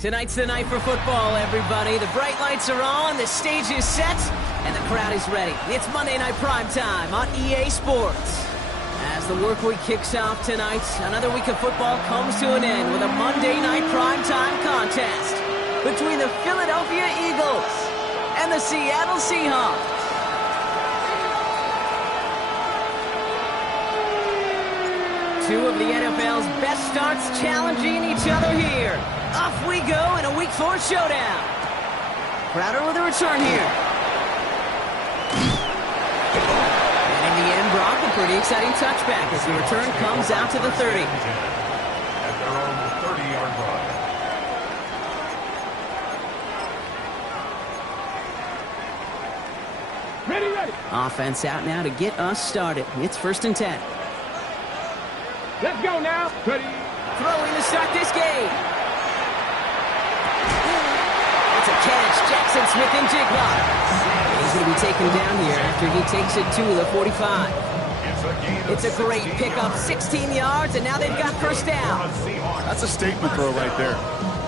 Tonight's the night for football, everybody. The bright lights are on, the stage is set, and the crowd is ready. It's Monday Night Primetime on EA Sports. As the work week kicks off tonight, another week of football comes to an end with a Monday Night Primetime contest between the Philadelphia Eagles and the Seattle Seahawks. Two of the NFL's best starts challenging each other here. Off we go in a Week 4 showdown. Crowder with a return here. And in the end, Brock, a pretty exciting touchback as the return comes out to the 30. At their own 30-yard line. Ready. Offense out now to get us started. It's 1st and 10. Let's go now. Ready. Throwing to start this game. It's a catch. Jackson Smith-Njigba. He's going to be taken down here after he takes it to the 45. It's a great pickup, 16 yards, and now they've got first down. That's a statement throw right there.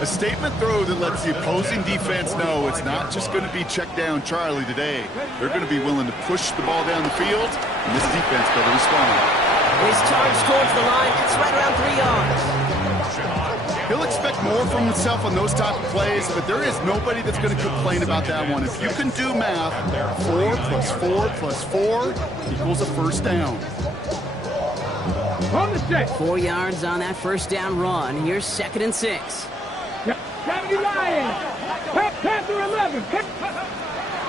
A statement throw that lets the opposing defense know it's not just going to be check down Charlie today. They're going to be willing to push the ball down the field, and this defense better respond. His charge towards the line, it's right around 3 yards. He'll expect more from himself on those type of plays, but there is nobody that's going to complain about that one. If you can do math, 4 plus 4 plus 4 equals a first down. On the set. 4 yards on that first down run. Here's 2nd and 6. 70 Lions. Panther 11.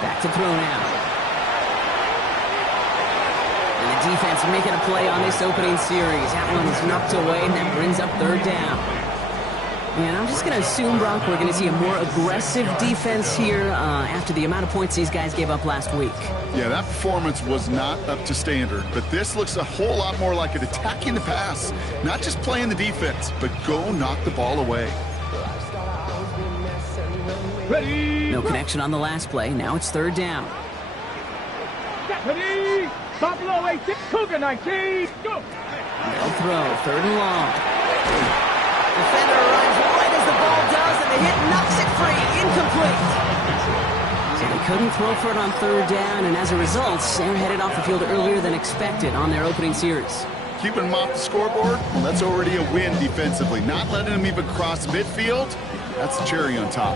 Back to throw now. And the defense making a play on this opening series. That one is knocked away, and that brings up 3rd down. And I'm just going to assume, Brock, we're going to see a more aggressive defense here after the amount of points these guys gave up last week. Yeah, that performance was not up to standard, but this looks a whole lot more like it attacking the pass. Not just playing the defense, but go knock the ball away. Ready. No connection on the last play. Now it's 3rd down. Ready. Buffalo 18. Cougar 19. Go. They'll throw. 3rd and long. Defender arrives right as the ball does, and the hit knocks it free. Incomplete. So they couldn't throw for it on 3rd down, and as a result, they're headed off the field earlier than expected on their opening series. Keeping them off the scoreboard, well, that's already a win defensively. Not letting them even cross midfield, that's the cherry on top.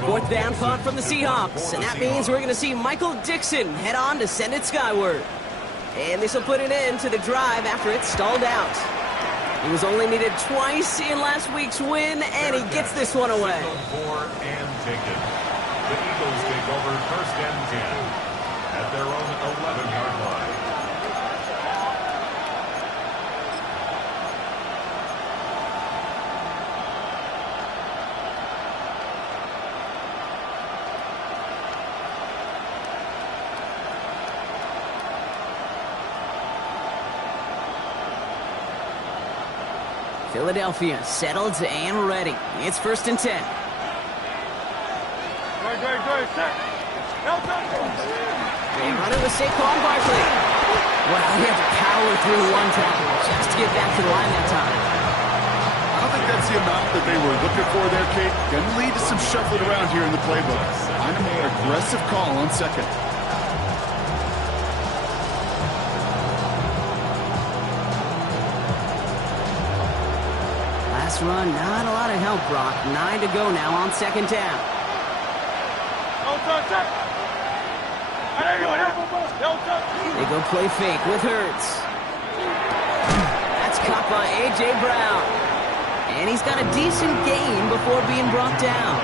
4th down punt from the Seahawks, and that means we're going to see Michael Dixon head on to send it skyward. And this will put an end to the drive after it stalled out. He was only needed twice in last week's win, and he gets this one away. And taken. The Eagles take over 1st and 10 at their own 11-yard line. Philadelphia settled and ready. It's 1st and 10. They run it with Saquon Barkley. Well, he had to power through one tackle just to get back to the line that time. I don't think that's the amount that they were looking for there, Kate. Going to lead to some shuffling around here in the playbook. Find a more aggressive call on 2nd. Last run, not a lot of help, Brock. 9 to go now on 2nd down. They go play fake with Hurts. That's caught by A.J. Brown. And he's got a decent gain before being brought down.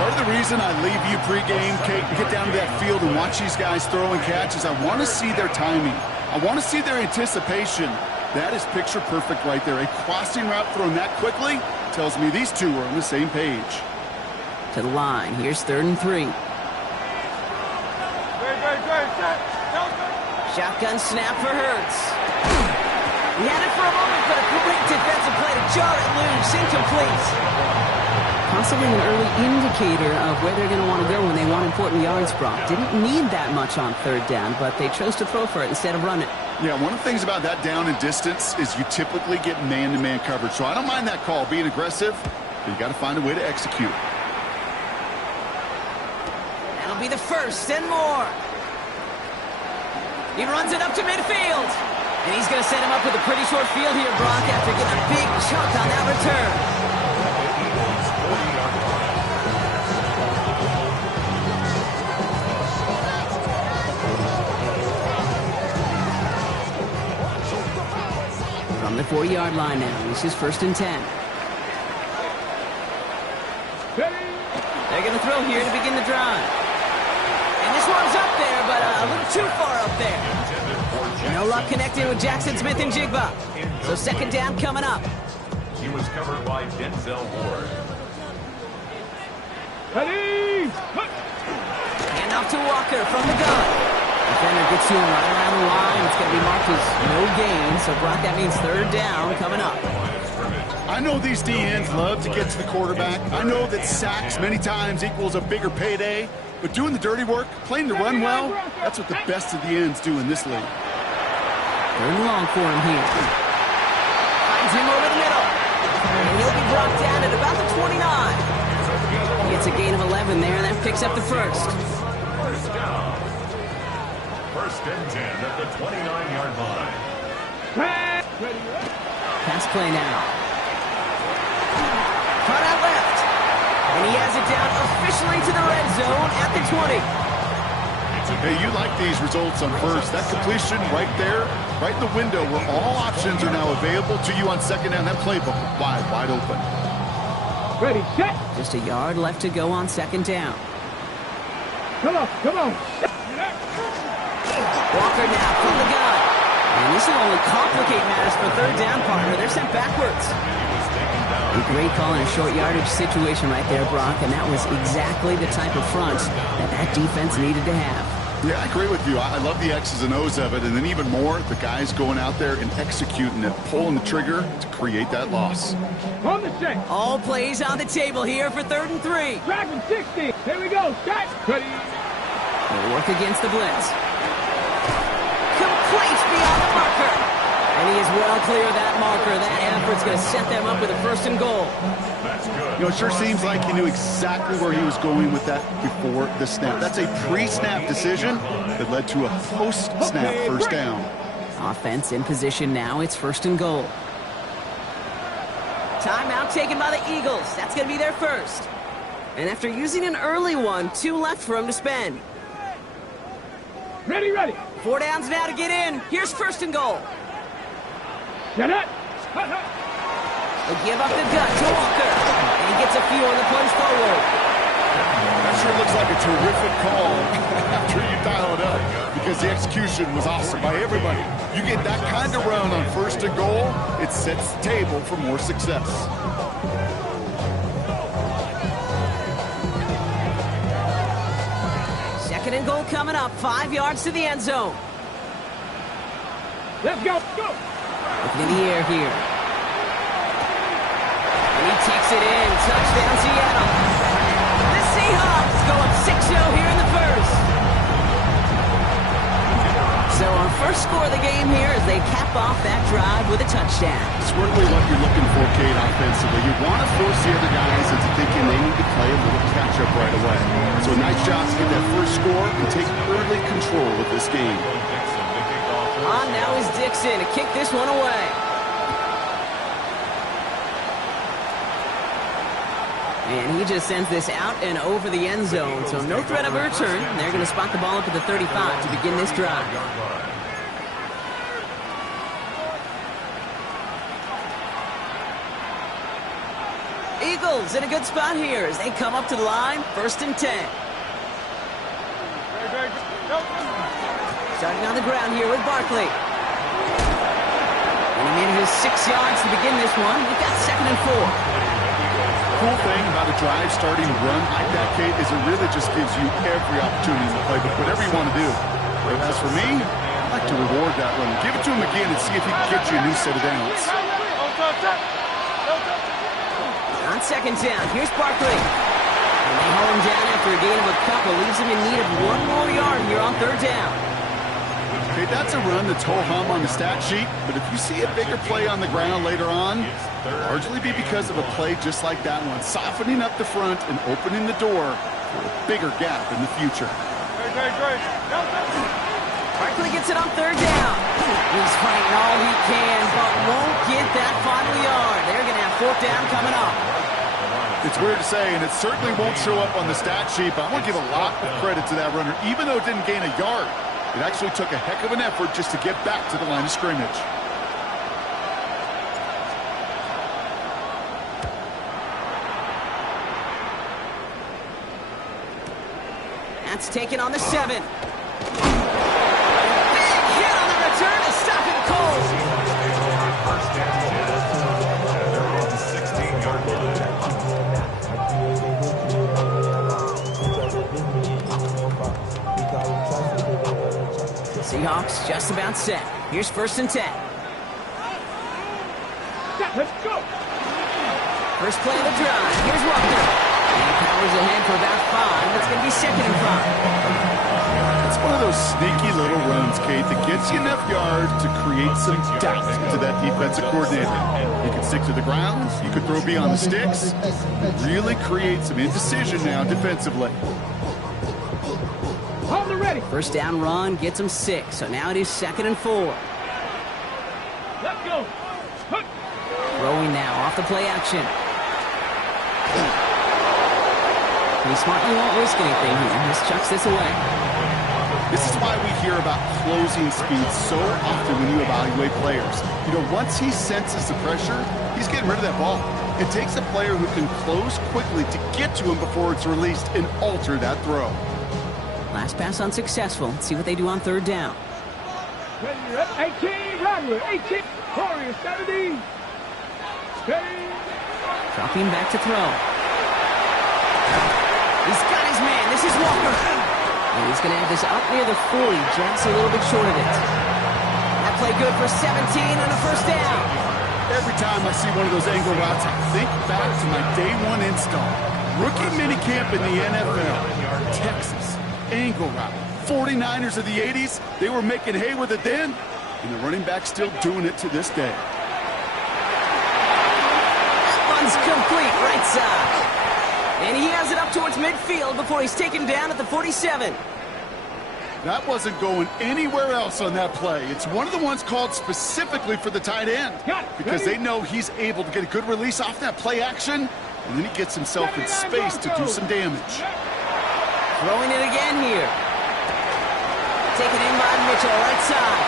Part of the reason I leave you pregame, Kate, and get down to that field and watch these guys throw and catch is I want to see their timing. I want to see their anticipation. That is picture perfect right there. A crossing route thrown that quickly tells me these two are on the same page. To the line. Here's 3rd and 3. Shotgun snap for Hurts. He had it for a moment, but a great defensive play to jar it loose. Incomplete. Possibly an early indicator of where they're going to want to go when they want important yards, Brock. Didn't need that much on 3rd down, but they chose to throw for it instead of run it. Yeah, one of the things about that down and distance is you typically get man-to-man coverage. So I don't mind that call, being aggressive, but you got to find a way to execute. That'll be the first and more. He runs it up to midfield. And he's going to set him up with a pretty short field here, Brock, after getting a big chunk on that return. Eagles 40-yard line. From the 40-yard line now, this is 1st and 10. They're going to throw here to begin the drive. And this one's up there, but a little too far up there. No luck connecting with Jackson Smith and Jigba. So 2nd down coming up. He was covered by Denzel Ward. Ready. Hand off to Walker from the gun. Defender gets to him right around the line. It's going to be marked as no gain. So, Brock, that means 3rd down coming up. I know these DNs love to get to the quarterback. I know that sacks many times equals a bigger payday. But doing the dirty work, playing the run well, that's what the best of the ends do in this league. 3rd and long for him here. Finds him over the middle. And he'll be brought down at about the 29. Gets a gain of 11 there, and that picks up the first. First down. 1st and 10 at the 29-yard line. Pass play now. Cut out left. And he has it down officially to the red zone at the 20. Hey, you like these results on first. That completion right there, right in the window where all options are now available to you on 2nd down. That playbook wide open. Ready, set. Just a yard left to go on 2nd down. Come on, come on. Walker now from the gun. And this will only complicate matters for 3rd down, partner. They're sent backwards. A great call in a short yardage situation right there, Brock, and that was exactly the type of front that defense needed to have. Yeah, I agree with you. I love the X's and O's of it, and then even more, the guys going out there and executing it, pulling the trigger to create that loss. On the set. All plays on the table here for 3rd and 3. Driving 60. Here we go. Set. Ready. They'll work against the blitz. Complete beyond the marker. And he is well clear of that marker. That effort's going to set them up with a 1st and goal. That's good. You know, it sure seems like he knew exactly where he was going with that before the snap. That's a pre-snap decision that led to a post-snap 1st down. Offense in position now. It's 1st and goal. Timeout taken by the Eagles. That's going to be their first. And after using an early one, 2 left for him to spend. Ready, ready. 4 downs now to get in. Here's 1st and goal. Get it. They give up the gut to Walker. And he gets a few on the punch forward. That sure looks like a terrific call after you dial it up, because the execution was awesome by everybody. You get that kind of run on 1st and goal, it sets the table for more success. Second and goal coming up. 5 yards to the end zone. Let's go. Go. Looking in the air here. And he takes it in. Touchdown, Seattle. The Seahawks go up 6-0 here in the first. So our first score of the game here as they cap off that drive with a touchdown. It's really what you're looking for, Kate, offensively. You want to force the other guys into thinking they need to play a little catch-up right away. So a nice job to get that first score and take early control of this game. On now is Dixon to kick this one away. And he just sends this out and over the end zone, so no threat of a return. They're going to spot the ball up at the 35 to begin this drive. Eagles in a good spot here as they come up to the line, 1st and 10. Starting on the ground here with Barkley. And he manages 6 yards to begin this one. We've got 2nd and 4. Cool thing about a drive starting to run like that, Kate, is it really just gives you every opportunity to play, but whatever you want to do. But as for me, I like to reward that run. Give it to him again and see if he can get you a new set of downs. On 2nd down, here's Barkley. And they haul him down after a gain of a couple. Leaves him in need of 1 more yard here on 3rd down. Okay, that's a run that's ho-hum on the stat sheet, but if you see a bigger play on the ground later on, it'll largely be because of a play just like that one, softening up the front and opening the door for a bigger gap in the future. Quickly gets it on third down. He's fighting all he can, but won't get that final yard. They're going to have fourth down coming up. It's weird to say, and it certainly won't show up on the stat sheet, but I want to give a lot of credit to that runner. Even though it didn't gain a yard, it actually took a heck of an effort just to get back to the line of scrimmage. That's taken on the 7. Big hit on the return to stop him cold. First and 10. They're on the 16-yard line. Seahawks just about set. Here's first and 10. Let's go. First play of the drive. Here's Walker. He powers ahead for about 5. It's going to be second and 5. It's one of those sneaky little runs, Kate, that gets you enough yards to create some doubt to that defensive coordinator. You can stick to the ground, you could throw beyond the sticks, really create some indecision now defensively. Hold it ready. First down run gets him 6. So now it is second and 4. Let's go. Hook. Throwing now off the play action. He smartly won't risk anything here. Just chucks this away. This is why we hear about closing speed so often when you evaluate players. You know, once he senses the pressure, he's getting rid of that ball. It takes a player who can close quickly to get to him before it's released and alter that throw. Last pass unsuccessful. Let's see what they do on third down. 18, Rodwood, 18, Corey, 17. Dropping back to throw. He's got his man. This is Walker. And he's going to have this up near the 40, just a little bit short of it. That play good for 17 and a first down. Every time I see one of those angle routes, I think back to my day one install. Rookie minicamp in the NFL. Texas, angle route. 49ers of the 80s, they were making hay with it then, and the running back's still doing it to this day. That one's complete, right side. And he has it up towards midfield before he's taken down at the 47. That wasn't going anywhere else on that play. It's one of the ones called specifically for the tight end because they know he's able to get a good release off that play action, and then he gets himself in space to do some damage. Throwing it again here. Taken in by Mitchell, right side.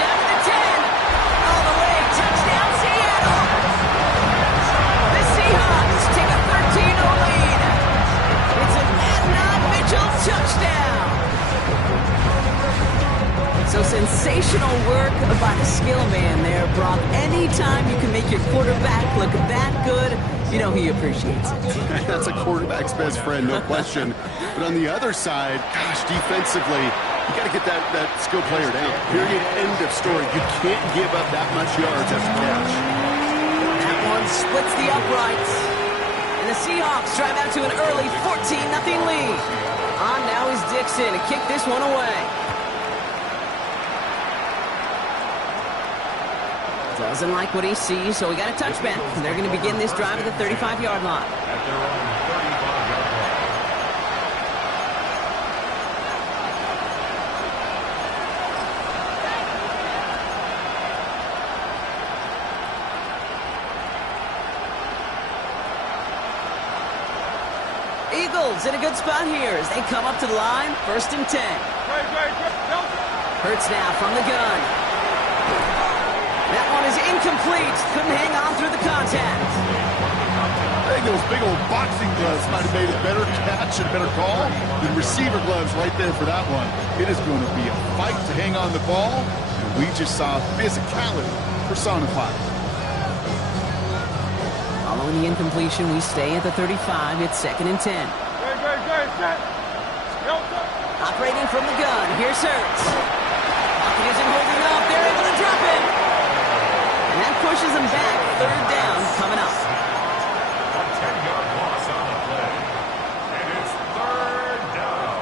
Down to the 10. All the way. Touchdown, Seattle. The Seahawks take a 13-0 lead. It's an Adnan Mitchell touchdown. So sensational work by the skill man there, Brock. Anytime you can make your quarterback look that good, you know he appreciates it. That's a quarterback's best friend, no question. But on the other side, gosh, defensively, you got to get that skill player down. Period. End of story. You can't give up that much yards after catch. That one splits the uprights. And the Seahawks drive out to an early 14-0 lead. On now is Dixon to kick this one away. Doesn't like what he sees, so we got a touchback. And they're going to begin this drive at the 35-yard line. At their own 35-yard line. Eagles in a good spot here as they come up to the line. First and 10. Hurts now from the gun. That one is incomplete. Couldn't hang on through the contact. I think those big old boxing gloves might have made a better catch and a better call than receiver gloves right there for that one. It is going to be a fight to hang on the ball, and we just saw physicality personified. Following the incompletion, we stay at the 35. It's second and 10. Operating from the gun. Here's Hurts. Pocket isn't holding up. They're able to drop it. And that pushes them back. Third down coming up. A 10-yard loss on the play. And it's third down.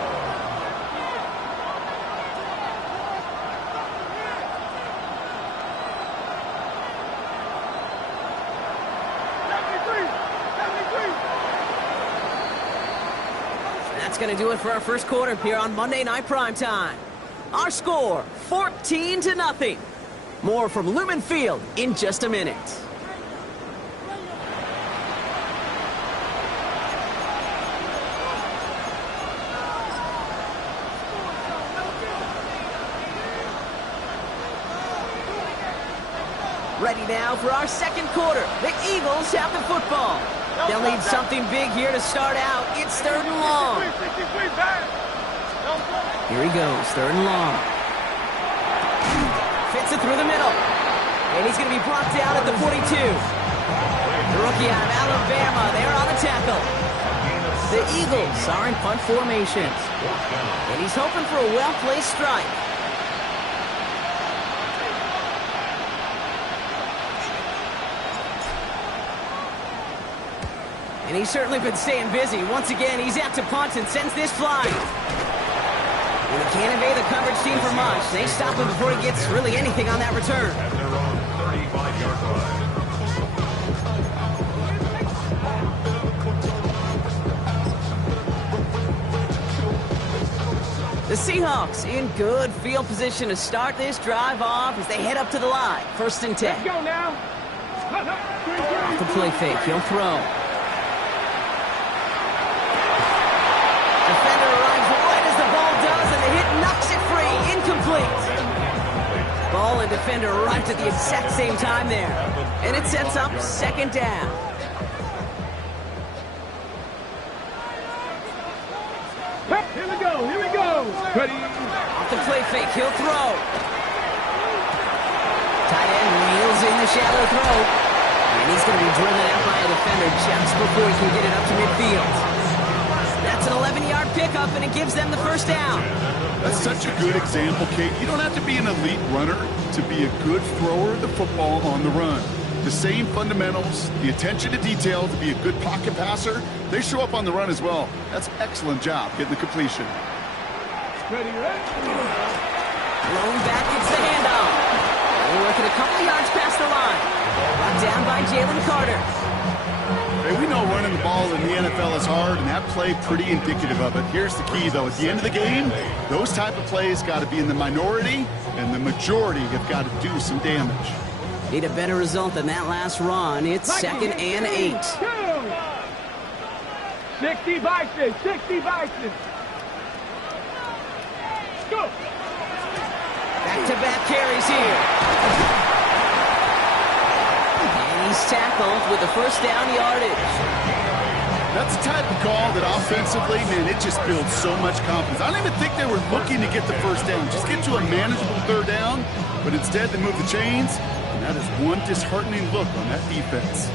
That's going to do it for our first quarter here on Monday Night Primetime. Our score, 14-0. More from Lumen Field in just a minute. Ready now for our second quarter. The Eagles have the football. They'll need something big here to start out. It's 3rd and long. Here he goes, 3rd and long. Fits it through the middle. And he's going to be brought down at the 42. The rookie out of Alabama, they're on the tackle. The Eagles are in punt formation. And he's hoping for a well-placed strike. And he's certainly been staying busy. Once again, he's out to punt and sends this flying. And he can't evade the coverage team for much. They stop him before he gets really anything on that return. At their own 35-yard line. The Seahawks in good field position to start this drive off as they head up to the line. 1st and 10. Let's go now. Off the play fake, he'll throw. Defender arrives right as the ball does, and the hit knocks it free. Incomplete. Ball and defender arrived at the exact same time there. And it sets up 2nd down. Here we go. Here we go. Ready. Off the play fake, he'll throw. Tight end reels in the shallow throw. And he's going to be driven out by a defender just before he can get it up to midfield. That's an 11-yard pickup, and it gives them the 1st down. That's such a good example, Kate. You don't have to be an elite runner to be a good thrower of the football on the run. The same fundamentals, the attention to detail to be a good pocket passer, they show up on the run as well. That's an excellent job getting the completion. Ready, ready. Blown back, it's the handoff. They're working a couple yards past the line. Brought down by Jalen Carter. Hey, we know running the ball in the NFL is hard, and that play pretty indicative of it. Here's the key, though. At the end of the game, those type of plays got to be in the minority, and the majority have got to do some damage. Need a better result than that last run. It's 2nd and 8. 60 Bison. 60 Bison. Go. Back-to-back carries here. He's tackled with the 1st down yardage. That's the type of call that offensively, man, it just builds so much confidence. I don't even think they were looking to get the 1st down. Just get to a manageable 3rd down, but instead they move the chains, and that is one disheartening look on that defense.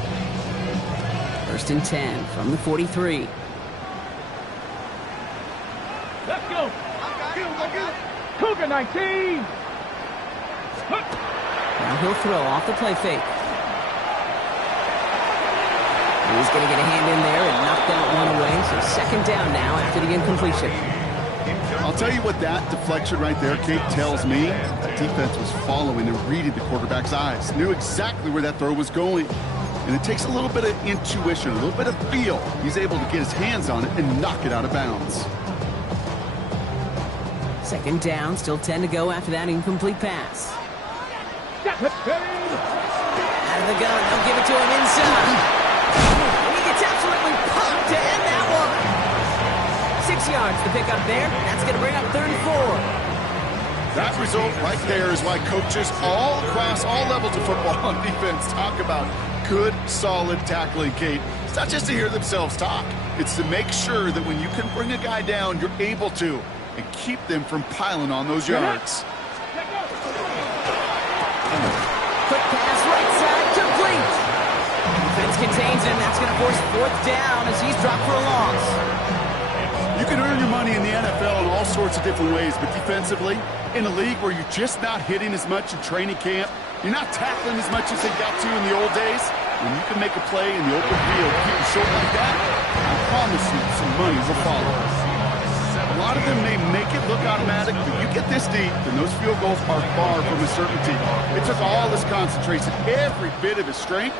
1st and 10 from the 43. Let's go. Cougar 19. Now he'll throw off the play fake. He's going to get a hand in there and knock that one away. So 2nd down now after the incompletion. I'll tell you what that deflection right there, Kate, tells me. The defense was following and reading the quarterback's eyes. Knew exactly where that throw was going. And it takes a little bit of intuition, a little bit of feel. He's able to get his hands on it and knock it out of bounds. 2nd down, still 10 to go after that incomplete pass. Out of the gun, they'll give it to him inside. And he gets absolutely pumped to end that one. 6 yards to pick up there. That's going to bring up 3rd and 4. That result right there is why coaches all across all levels of football on defense talk about good, solid tackling, Kate. It's not just to hear themselves talk. It's to make sure that when you can bring a guy down, you're able to, and keep them from piling on those yards. Quick pass right side, complete. Defense contains him. That's going to force 4th down as he's dropped for a loss. You can earn your money in the NFL in all sorts of different ways, but defensively, in a league where you're just not hitting as much in training camp, you're not tackling as much as they got to in the old days, when you can make a play in the open field, keep it short like that, I promise you some money will follow. A lot of them may make it look automatic, but you get this deep, and those field goals are far from a certainty. It took all his concentration, every bit of his strength,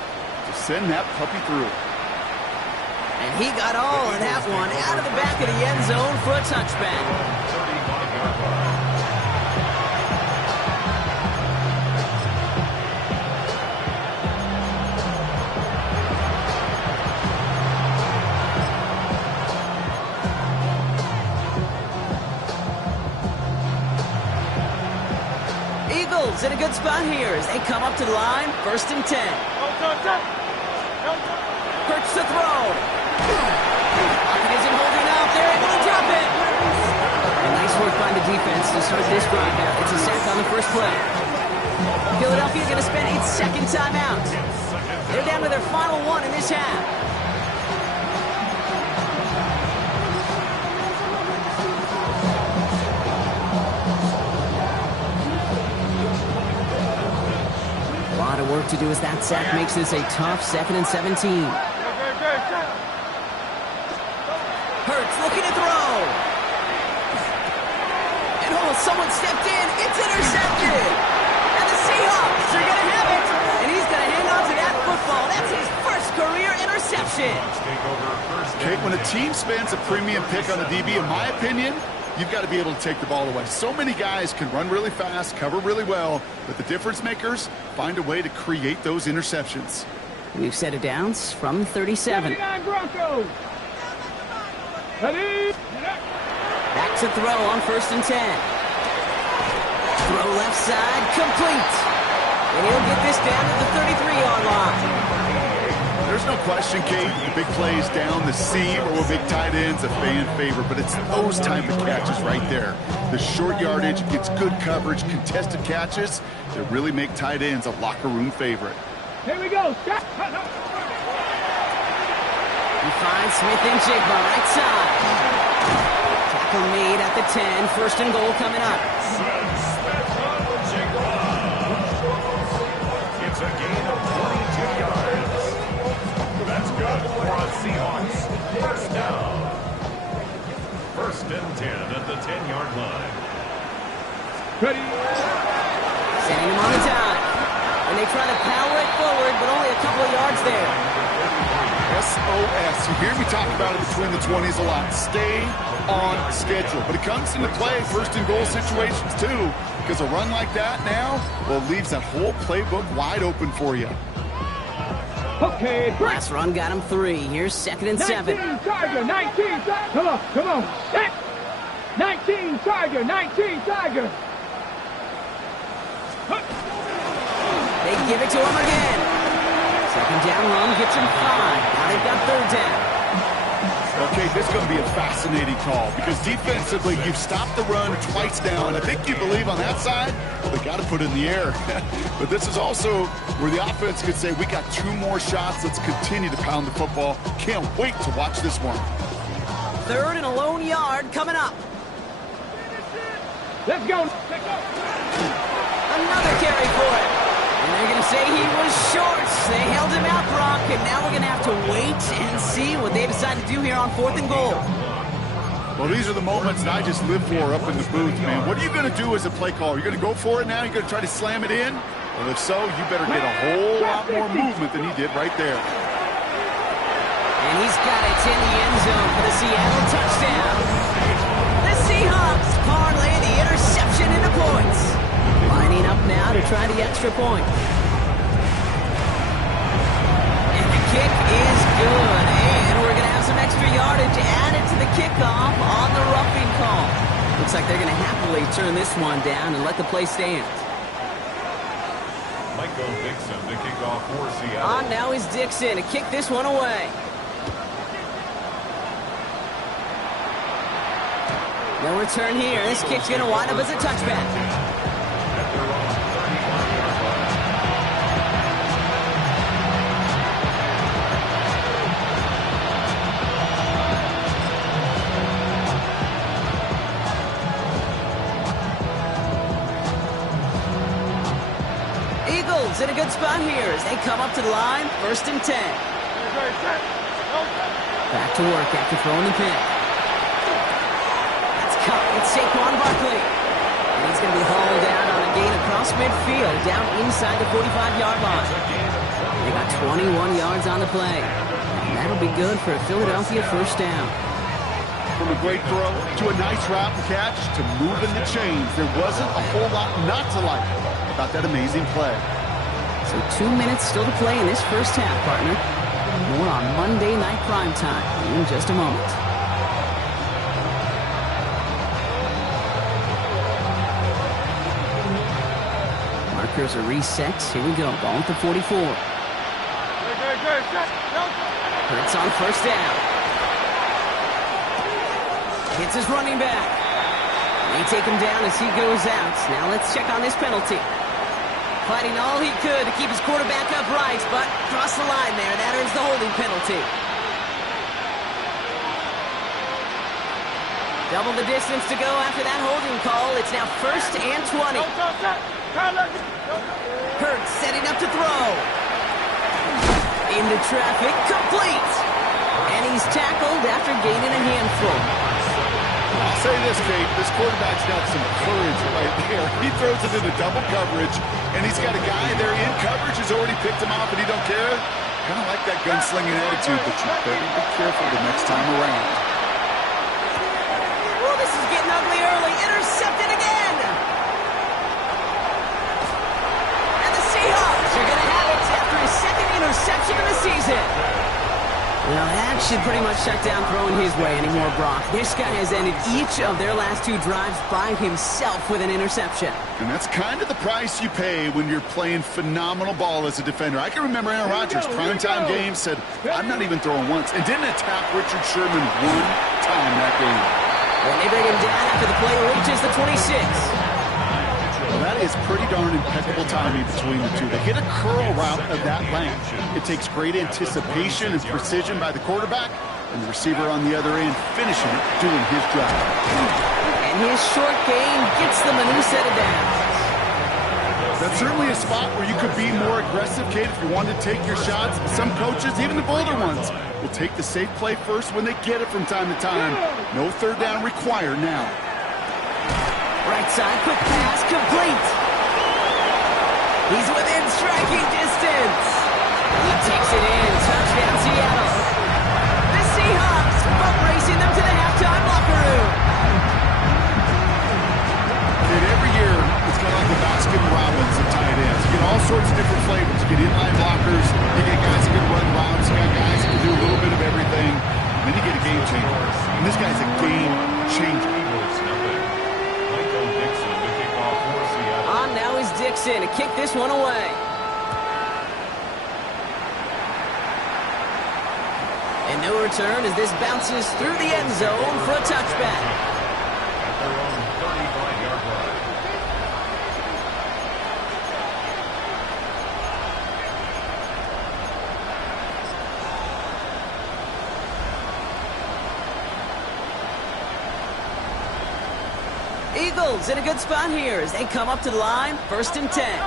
to send that puppy through. And he got all of that one out of the back of the end zone for a touchback. 35-yard line. Eagles in a good spot here as they come up to the line, 1st and 10. Hurts to throw. Pocket isn't holding up. They're able to drop it. And nice work by the defense to start this drive out. It's a sack on the first play. Philadelphia's going to spend its second timeout. They're down to their final one in this half. A lot of work to do as that sack makes this a tough 2nd and 17. Hurts looking to throw. And someone stepped in. It's intercepted. And the Seahawks are going to have it. And he's going to hang on to that football. That's his first career interception. Okay, when a team spends a premium pick on a DB, in my opinion, you've got to be able to take the ball away. So many guys can run really fast, cover really well, but the difference makers find a way to create those interceptions. We've set it downs from 37. 79 Broncos. Ready? Back to throw on 1st and 10. Throw left side, complete. And he'll get this down to the 33-yard line. There's no question, Kate, the big plays down the seam or big tight ends, a fan favorite, but it's those type of catches right there. The short yardage, gets good coverage, contested catches that really make tight ends a locker room favorite. Here we go. He finds Smith and Jigba right side. Tackle made at the 10. 1st and goal coming up. It's a gain of 22 yards. That's good for a Seahawks first down. 1st and 10 at the 10-yard line. Ready? Setting him on the dime. And they try to power it forward, but only a couple of yards there. SOS. You hear me talk about it between the 20s a lot. Stay on schedule. But it comes into play 1st and goal situations too, because a run like that now, well, leaves that whole playbook wide open for you. Okay. Last run got him 3. Here's 2nd and 7. 19 Tiger, 19. Come on. Set. 19 Tiger, 19 Tiger. They give it to him again. 2nd down run gets him 5. Now they've got 3rd down. Okay, this is going to be a fascinating call because defensively, you've stopped the run twice now, and I think you believe on that side, well, they got to put it in the air. But this is also where the offense could say, we got 2 more shots. Let's continue to pound the football. Can't wait to watch this one. 3rd and a lone yard coming up. Let's go. Another carry for it. And they're going to say he was short. They held him out, Brock, and now we're going to have to wait and see what they decide to do here on 4th and goal. Well, these are the moments that I just live for up in the booth, man. What are you going to do as a play caller? You're going to go for it now? You're going to try to slam it in? Well, if so, you better get a whole lot more movement than he did right there. And he's got it in the end zone for the Seattle touchdown. The Seahawks parlay the interception into points. Lining up now to try the extra point. And the kick is good. And we're going to have some extra yardage added to the kickoff on the roughing call. Looks like they're going to happily turn this one down and let the play stand. Michael Dixon to kick off for Seattle. On now is Dixon to kick this one away. No return here. This kick's going to wind up as a touchback. At their own 31-yard line. Eagles in a good spot here as they come up to the line. 1st and 10. Back to work after throwing the pick. That's cut. It's Saquon Barkley. And he's going to be hauled out on a gain across midfield down inside the 45-yard line. They got 21 yards on the play. And that'll be good for a Philadelphia first down. From a great throw to a nice route and catch to moving the chains, there wasn't a whole lot not to like about that amazing play. So 2 minutes still to play in this first half, partner. More on Monday Night Primetime in just a moment. Markers are reset. Here we go. Ball at the 44. Hurts on first down. Hits his running back. They take him down as he goes out. Now let's check on this penalty. Fighting all he could to keep his quarterback upright, but crossed the line there. That earns the holding penalty. Double the distance to go after that holding call. It's now 1st and 20. Hurts setting up to throw. Into traffic, complete. And he's tackled after gaining a handful. I'll say this, Kate, this quarterback's got some courage right there. He throws it into double coverage, and he's got a guy there in coverage who's already picked him off, and he don't care. Kind of like that gunslinging attitude, but you better be careful the next time around. Well, this is getting ugly early. Intercepted again. And the Seahawks are going to have it after his second interception of the season. Well, that should pretty much shut down throwing his way anymore, Brock. This guy has ended each of their last 2 drives by himself with an interception. And that's kind of the price you pay when you're playing phenomenal ball as a defender. I can remember Aaron Rodgers, primetime game, said, I'm not even throwing once, and didn't attack Richard Sherman one time that game. When they bring him down after the play reaches the 26. Well, that is pretty darn impeccable timing between the two. They hit a curl route of that length. It takes great anticipation and precision by the quarterback, and the receiver on the other end finishing it, doing his job. And his short game gets them a new set of downs. That's certainly a spot where you could be more aggressive, Kate, if you wanted to take your shots. Some coaches, even the bolder ones, will take the safe play first when they get it from time to time. No third down required now. Right side, quick pass, complete. He's within striking distance. He takes it in, touchdown Seattle. The Seahawks boat racing them to the halftime locker room. And every year, it's kind of like the Baskin-Robbins of tight ends. You get all sorts of different flavors. You get inline blockers, you get guys that can run routes, you got guys that can do a little bit of everything, and then you get a game changer. And this guy's a game changer. Now is Dixon to kick this one away. And no return as this bounces through the end zone for a touchback. At their own 35-yard line. Eagles in a good spot here as they come up to the line, 1st and 10.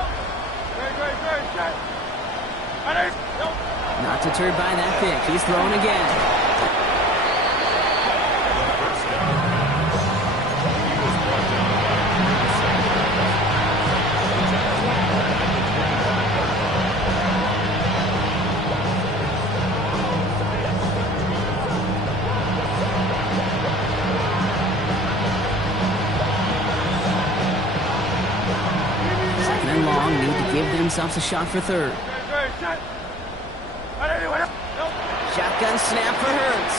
Not deterred by that pick. He's throwing again. Themselves a shot for 3rd. Shotgun snap for Hurts.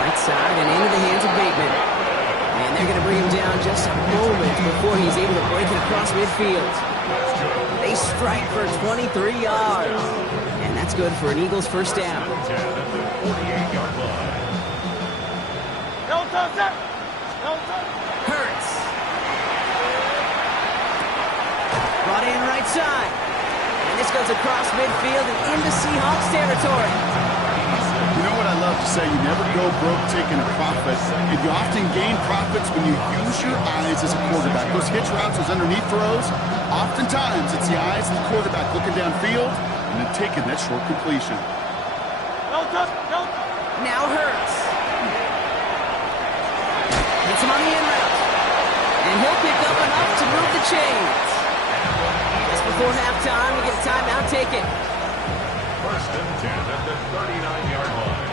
Right side and into the hands of Bateman. And they're going to bring him down just a moment before he's able to break it across midfield. They strike for 23 yards. And that's good for an Eagles first down. Hurts. Brought in right side. And this goes across midfield and into Seahawks territory. You know what I love to say? You never go broke taking a profit. And you often gain profits when you use your eyes as a quarterback. Those hitch routes, those underneath throws, oftentimes it's the eyes of the quarterback looking downfield and then taking that short completion. Now Hurts. Gets him on the in route. And he'll pick up enough to move the chains. Just before halftime, we get a timeout taken. First and 10 at the 39-yard line.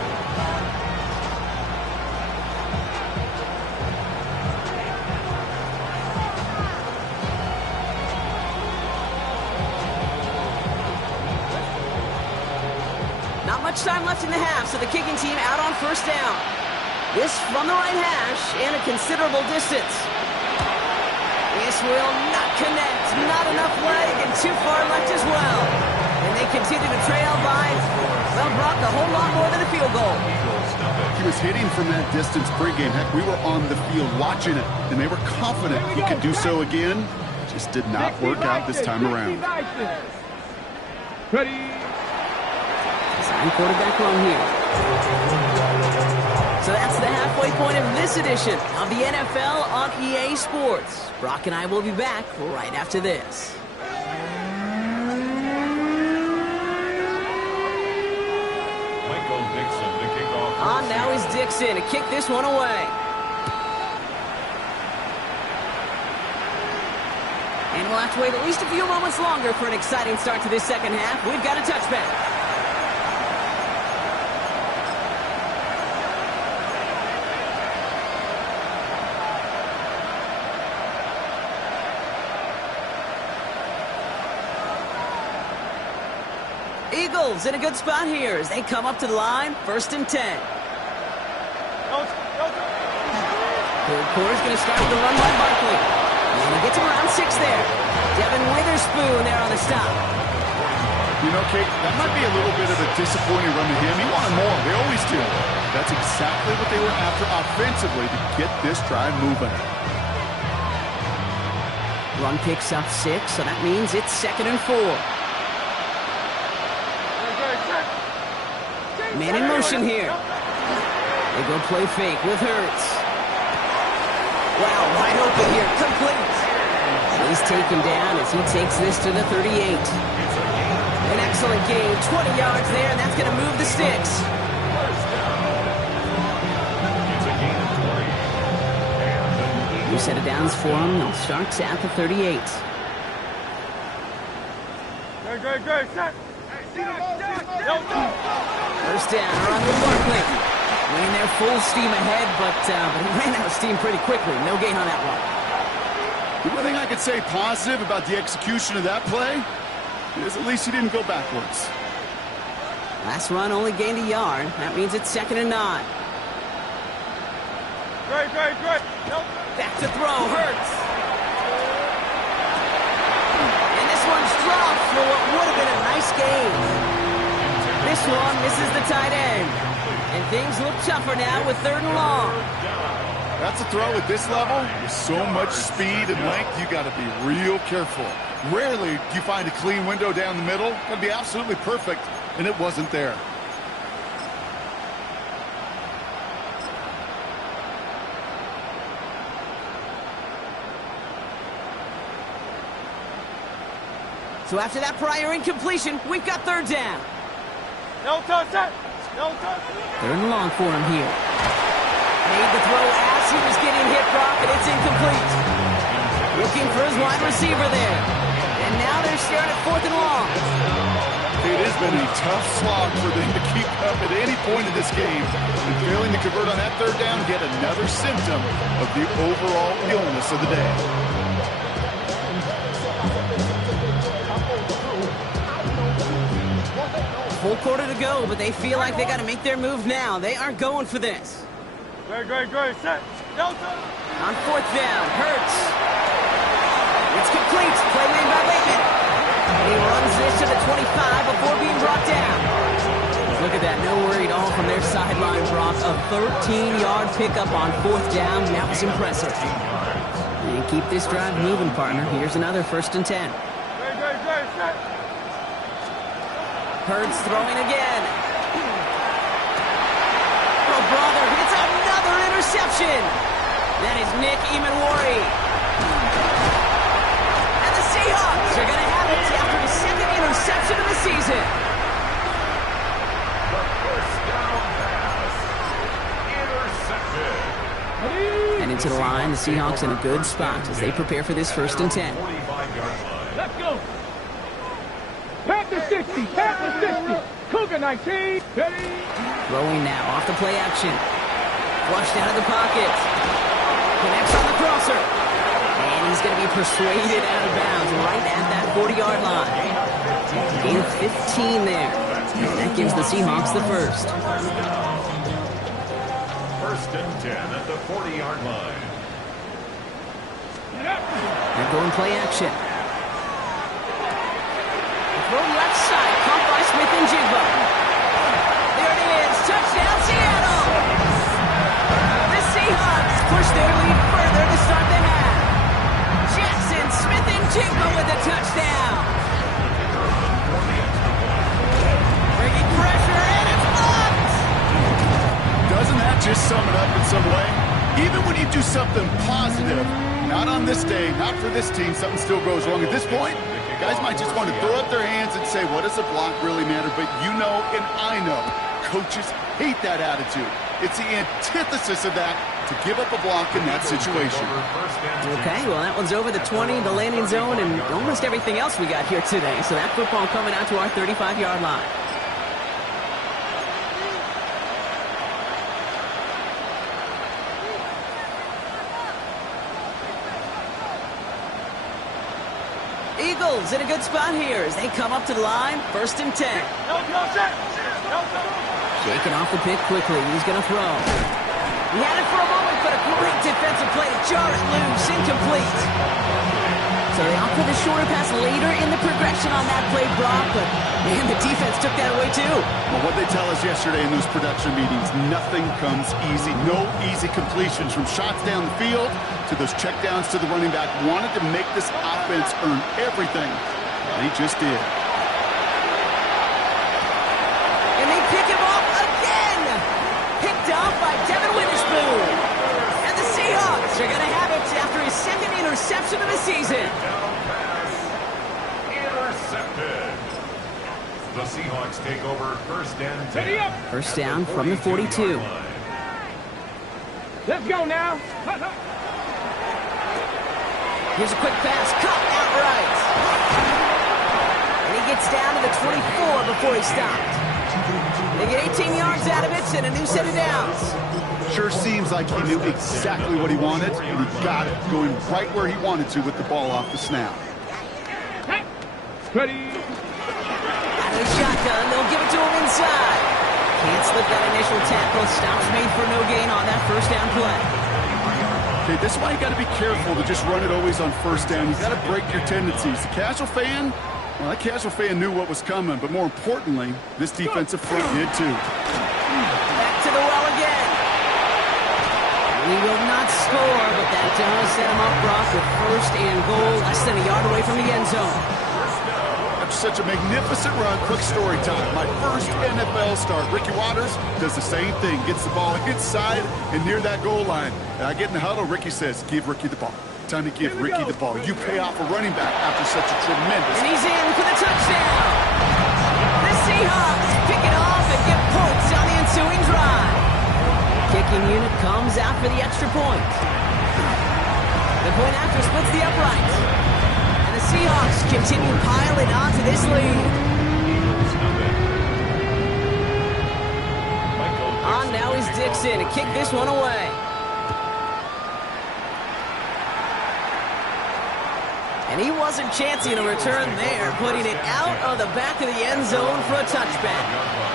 Not much time left in the half, so the kicking team out on first down. This from the right hash and a considerable distance. This will not connect. Not enough leg and too far left as well. And they continue to trail by, well, Brock, a whole lot more than a field goal. He was hitting from that distance pregame. Heck, we were on the field watching it, and they were confident he could do so again. Just did not work out this time around. Ready. Design quarterback run here. So that's the halfway point of this edition of the NFL on EA Sports. Brock and I will be back right after this. On now is Dixon to kick this one away. And we'll have to wait at least a few moments longer for an exciting start to this second half. We've got a touchback. Eagles in a good spot here as they come up to the line, first and 10. Third quarter's going to start with the run by Barkley. And he gets him around 6 there. Devin Witherspoon there on the stop. You know, Kate, that might be a little bit of a disappointing run to him. He wanted more. They always do. That's exactly what they were after offensively to get this drive moving. Run picks up 6, so that means it's 2nd and 4. Man in motion here. They go play fake with Hurts. Wow, wide open here, complete. He's taken down as he takes this to the 38. An excellent game, 20 yards there, and that's going to move the sticks. New set of downs for him. They'll start at the 38. Go, set. First down, run with Barkley. Winning there full steam ahead, but he ran out of steam pretty quickly. No gain on that one. The one thing I could say positive about the execution of that play is at least he didn't go backwards. Last run only gained a yard. That means it's 2nd and 9. Great. Back to throw, Hurts. And this one's dropped for what would have been a nice game. This one misses the tight end. And things look tougher now with 3rd and long. That's a throw at this level. With so much speed and length, you got to be real careful. Rarely do you find a clean window down the middle. That'd be absolutely perfect, and it wasn't there. So after that prior incompletion, we've got 3rd down. No touch. 3rd and long for him here. Made the throw as he was getting hit, Brock, and it's incomplete. Looking for his wide receiver there. And now they're staring at 4th and long. It has been a tough slog for them to keep up at any point in this game. And failing to convert on that 3rd down, yet another symptom of the overall illness of the day. Full quarter to go, but they feel like they got to make their move now. They are going for this. Great. Set. On 4th down, Hurts. It's complete. Play made by Bateman. He runs this to the 25 before being brought down. Look at that. No worry at all from their sideline, Brock. A 13-yard pickup on 4th down. That was impressive. And keep this drive moving, partner. Here's another 1st and 10. Great. Set. Hurts throwing again. Oh, brother, it's another interception. That is Nick Imanwari. And the Seahawks are going to have it after his 2nd interception of the season. The first down pass. Intercepted. And into the line, the Seahawks in a good spot as they prepare for this 1st and 10. 45-yard line. Let's go. Pat the 60. Cougar 19. Ready? Throwing now off the play action. Flushed out of the pocket. Connects on the crosser. And he's going to be persuaded out of bounds right at that 40-yard line. Gain of 15 there. That gives the Seahawks the first. First and 10 at the 40-yard line. They're going play action. Throw left side, caught by Smith and Jigba. There it is, touchdown Seattle! The Seahawks push their lead further to start the half. Jackson, Smith and Jigba with the touchdown. Bringing pressure, and it's blocked! Doesn't that just sum it up in some way? Even when you do something positive, not on this day, not for this team, something still goes wrong. At this point, guys might just want to throw up their hands and say, what does a block really matter? But you know, and I know, coaches hate that attitude. It's the antithesis of that, to give up a block in that situation. Okay, well, that one's over the 20, the landing zone, and almost everything else we got here today. So that football coming out to our 35-yard line. Eagles in a good spot here as they come up to the line. First and 10. Shaking off the pick quickly. He's going to throw. He had it for a moment, but a great defensive play to jar it loose. Incomplete. So they opt for the shorter pass later in the progression on that play, Brock, but man, the defense took that away too. Well, what they tell us yesterday in those production meetings, nothing comes easy. No easy completions from shots down the field to those checkdowns to the running back. Wanted to make this offense earn everything. They just did. And they pick him off again. Picked off by Devin Witherspoon. And the Seahawks are going to have it after his second interception of the season. Down pass. Intercepted. The Seahawks take over first and 10. First down from the 42. Let's go now. Here's a quick pass, caught outright. And he gets down to the 24 before he stopped. They get 18 yards out of it and a new set of downs. Sure seems like he knew exactly what he wanted, and he got it, going right where he wanted to with the ball off the snap. Ready? Out of the shotgun, they'll give it to him inside. Can't slip that initial tackle. Stops made for no gain on that first down play. Okay, this is why you got to be careful to just run it always on first down. You got to break your tendencies. The casual fan, well, that casual fan knew what was coming, but more importantly, this defensive front did too. Back to the well again. We will not score, but that does set him up, Brock, with first and goal, less than a yard away from the end zone. Such a magnificent run. Quick story time. My first NFL start. Ricky Watters does the same thing. Gets the ball inside and near that goal line. And I get in the huddle. Ricky says, give Ricky the ball. Time to give Ricky the ball. You pay off a running back after such a tremendous... And he's in for the touchdown. The Seahawks pick it off and get points on the ensuing drive. Kicking unit comes out for the extra point. The point after splits the upright. Seahawks continue piling on to this lead. On now is Dixon to kick this one away. And he wasn't chancing a return there, putting it out of the back of the end zone for a touchback.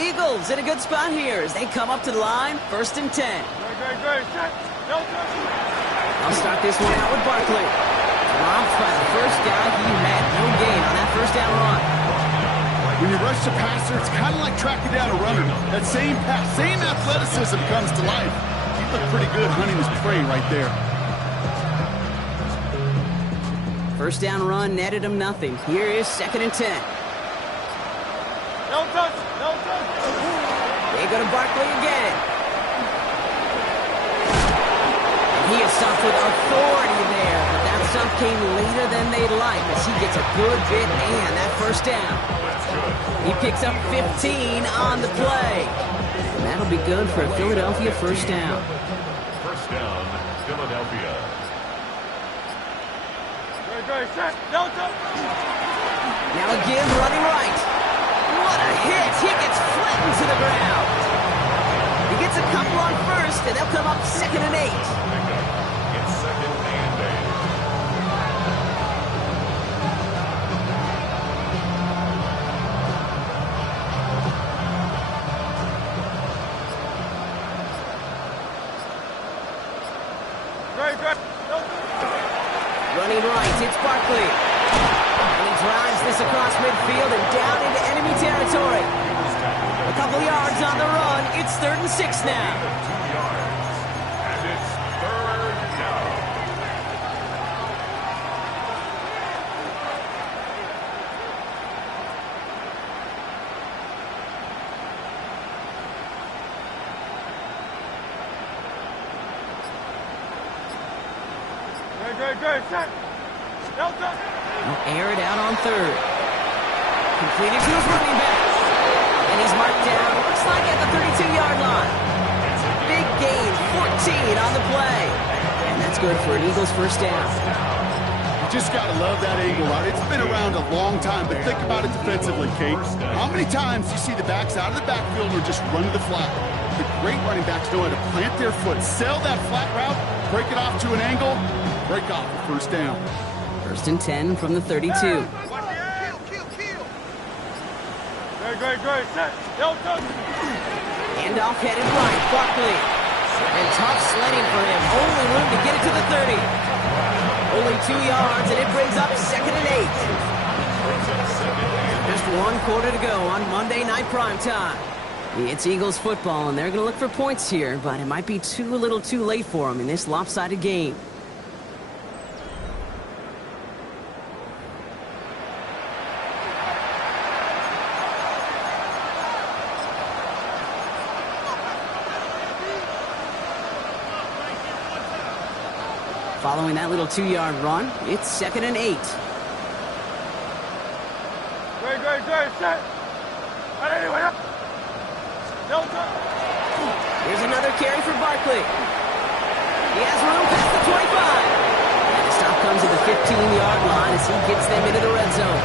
Eagles in a good spot here as they come up to the line, first and 10. I'll start this one out with Barkley. Dropped by the first guy. He had no gain on that first down run. When you rush the passer, it's kind of like tracking down a runner. That same pass, same athleticism comes to life. He looked pretty good hunting his prey right there. First down run netted him nothing. Here is second and 10. No touch, no touch. They go to Barkley again. And he is stopped with authority there, but that stop came later than they'd like as he gets a good bit and that first down. He picks up 15 on the play. And that'll be good for a Philadelphia first down. First down, Philadelphia. Now again, running right. What a hit! He gets flattened to the ground. He gets a couple on first, and they'll come up 2nd and 8. It's 2nd and 8. Running right, it's Barkley. And he drives this across midfield and down into enemy territory. A couple yards on the run. It's 3rd and 6 now. 2 yards. And it's 3rd down. He'll air it out on 3rd. Completed to his running back. And he's marked down, looks like at the 32-yard line. Big gain, 14 on the play. And that's good for an Eagles first down. You just got to love that angle route. It's been around a long time, but think about it defensively, Kate. How many times do you see the backs out of the backfield or just run to the flat? The great running backs know how to plant their foot, sell that flat route, break it off to an angle, break off the first down. 1st and 10 from the 32. Handoff headed right, Barkley. And tough sledding for him. Only room to get it to the 30. Only 2 yards, and it brings up 2nd and 8. Just 1 quarter to go on Monday Night Primetime. It's Eagles football, and they're going to look for points here, but it might be a little too late for them in this lopsided game. Following that little 2-yard run, it's 2nd and 8. Here's another carry for Barkley. He has room past the 25. And the stop comes at the 15-yard line as he gets them into the red zone.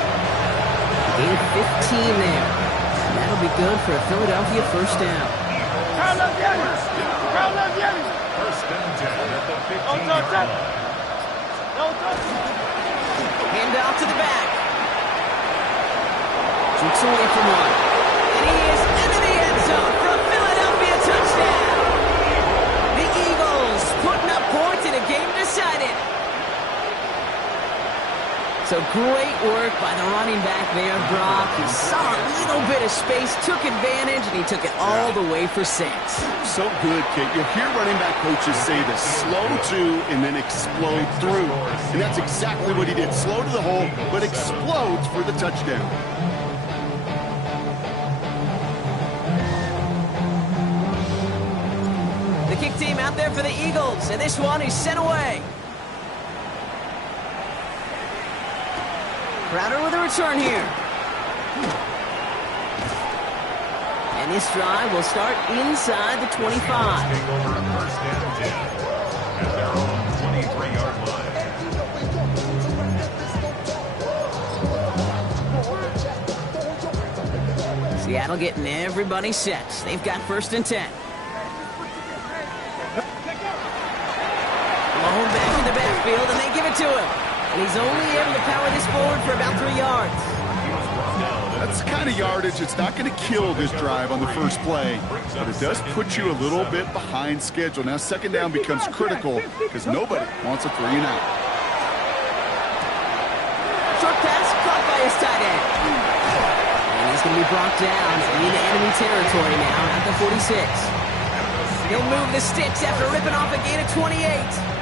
Gain of 15 there. And that'll be good for a Philadelphia first down. First and 10 at the 15-yard line. Hand off to the back. Jukes away from one. And he is into the end zone for a Philadelphia touchdown. The Eagles putting up points in a game decided. So great work by the running back there, Brock. He saw a little bit of space, took advantage, and he took it all the way for 6. So good, Kate. You'll hear running back coaches say this: slow to and then explode through. And that's exactly what he did. Slow to the hole, but explodes for the touchdown. The kick team out there for the Eagles, and this one is sent away. Crowder with a return here. And this drive will start inside the 25. Taking over a first and 10 at their own 23-yard line. Seattle getting everybody set. They've got 1st and 10. Blown back in the backfield, and they give it to him. And he's only able to power this forward for about 3 yards. That's the kind of yardage that's not going to kill this drive on the first play, but it does put you a little bit behind schedule. Now, 2nd down becomes critical because nobody wants a 3-and-out. Short pass caught by his tight end. And he's going to be brought down into enemy territory now at the 46. He'll move the sticks after ripping off a gain of 28.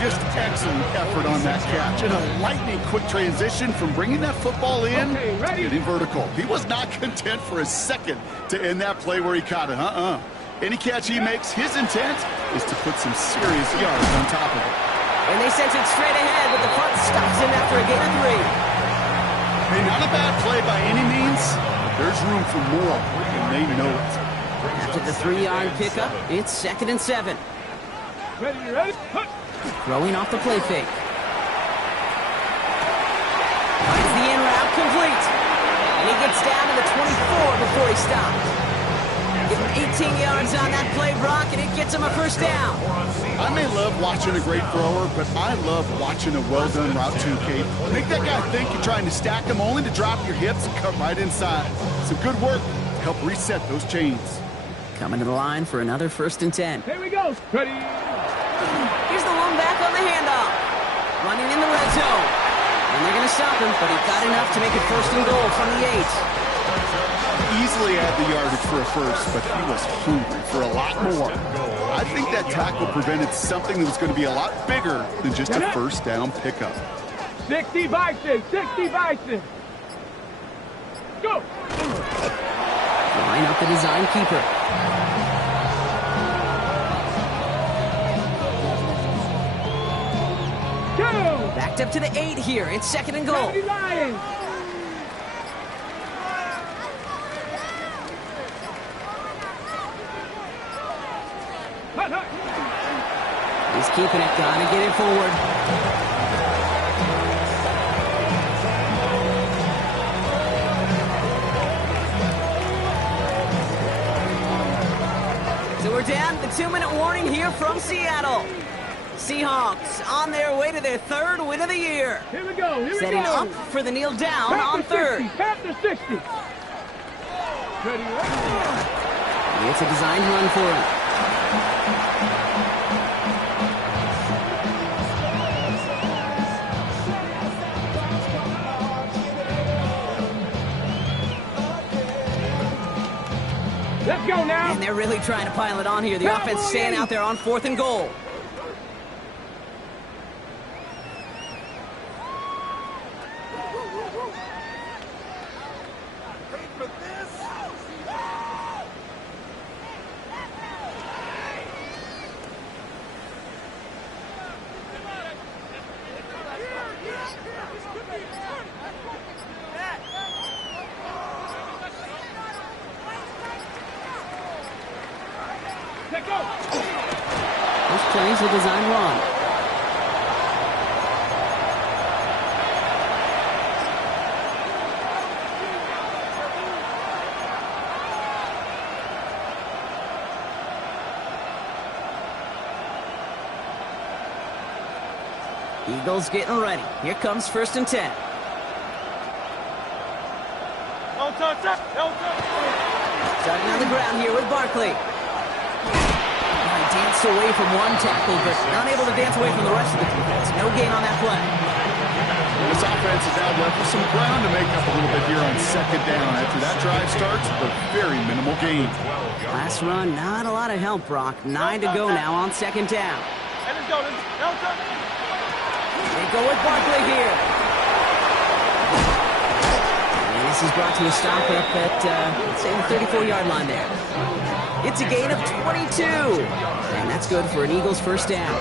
Just excellent effort on that catch. And a lightning quick transition from bringing that football in to getting vertical. He was not content for a second to end that play where he caught it. Any catch he makes, his intent is to put some serious yards on top of it. And they sent it straight ahead, but the punt stops him after a gain of 3. Hey, not a bad play by any means, but there's room for more, and they know it. After the 3-yard pickup, it's 2nd and 7. Ready, you ready? Hut. Throwing off the play fake. Finds the in route complete. And he gets down to the 24 before he stops. Give him 18 yards on that play, Brock, and it gets him a first down. I may love watching a great thrower, but I love watching a well-done route too, Kate. Make that guy think you're trying to stack him only to drop your hips and cut right inside. Some good work to help reset those chains. Coming to the line for another 1st and 10. Here we go. Ready. Here's the lone back on the handoff. Running in the red zone. And they're going to stop him, but he got enough to make it 1st and goal from the 8. Easily had the yardage for a first, but he was hungry for a lot more. I think that tackle prevented something that was going to be a lot bigger than just a first down pickup. 60 Bison. 60 Bison. Go. Line up the design keeper. Go. Backed up to the 8 here. It's 2nd and goal. Ready, Lions. Hut, hut. He's keeping it. Gonna get it forward. So we're down to the 2-minute warning here from Seattle. Seahawks on their way to their 3rd win of the year. Here we go. Here we Setting go. up for the kneel down on 3rd. Tap the 60. Ready, ready. It's a designed run for him. Let's go now. And they're really trying to pile it on here. The offense staying out there on 4th and goal. Let's go. This plays a design run. Eagles getting ready. Here comes 1st and 10. Starting on the ground here with Barkley. He danced away from one tackle, but not able to dance away from the rest of the defense. No gain on that play. This offense is now left with some ground to make up a little bit here on 2nd down. After that drive starts, a very minimal gain. Last run, not a lot of help, Brock. 9 to go now on 2nd down. They go with Barkley here. And this is brought to a stop up at, let's say, the 34-yard line there. It's a gain of 22. And that's good for an Eagles 1st down.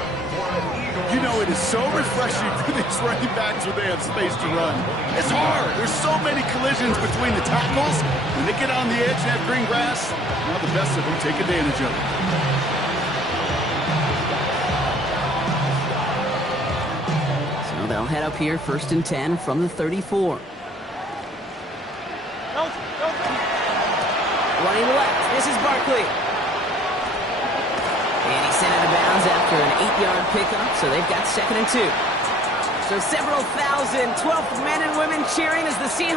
You know, it is so refreshing for these running backs when they have space to run. It's hard. There's so many collisions between the tackles. When they get on the edge and have green grass, now the best of them take advantage of it. So they'll head up here 1st and 10 from the 34. Running left. This is Barkley. And he's sent out of bounds after an 8-yard pickup, so they've got 2nd and 2. So several thousand 12th men and women cheering as the Seahawks